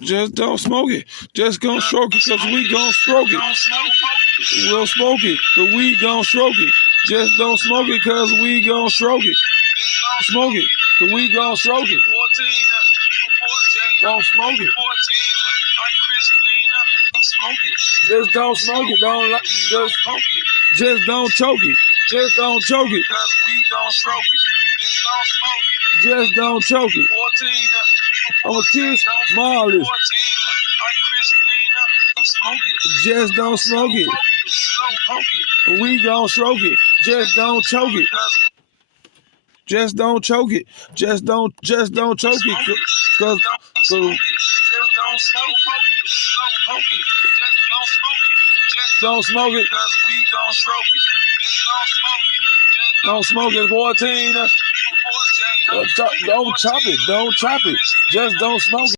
Just don't smoke it. Just gon' stroke it, cause we gon' stroke it. We'll smoke it, but we gon' stroke it. Just don't smoke it, cause we gon' stroke it. Smoke it, cause we gon' stroke it. Don't smoke it. Just don't smoke it. Just don't choke it. Just don't choke it. Cause we gon' stroke it. Just don't choke it. I'ma kiss Marley. Just don't smoke it. We gon' stroke it. Just don't choke it. Just don't choke it. Just don't choke it. Cause don't smoke it. Cause we gon' stroke it. Don't smoke it, 14. Don't chop it. Don't chop it. Just don't smoke it.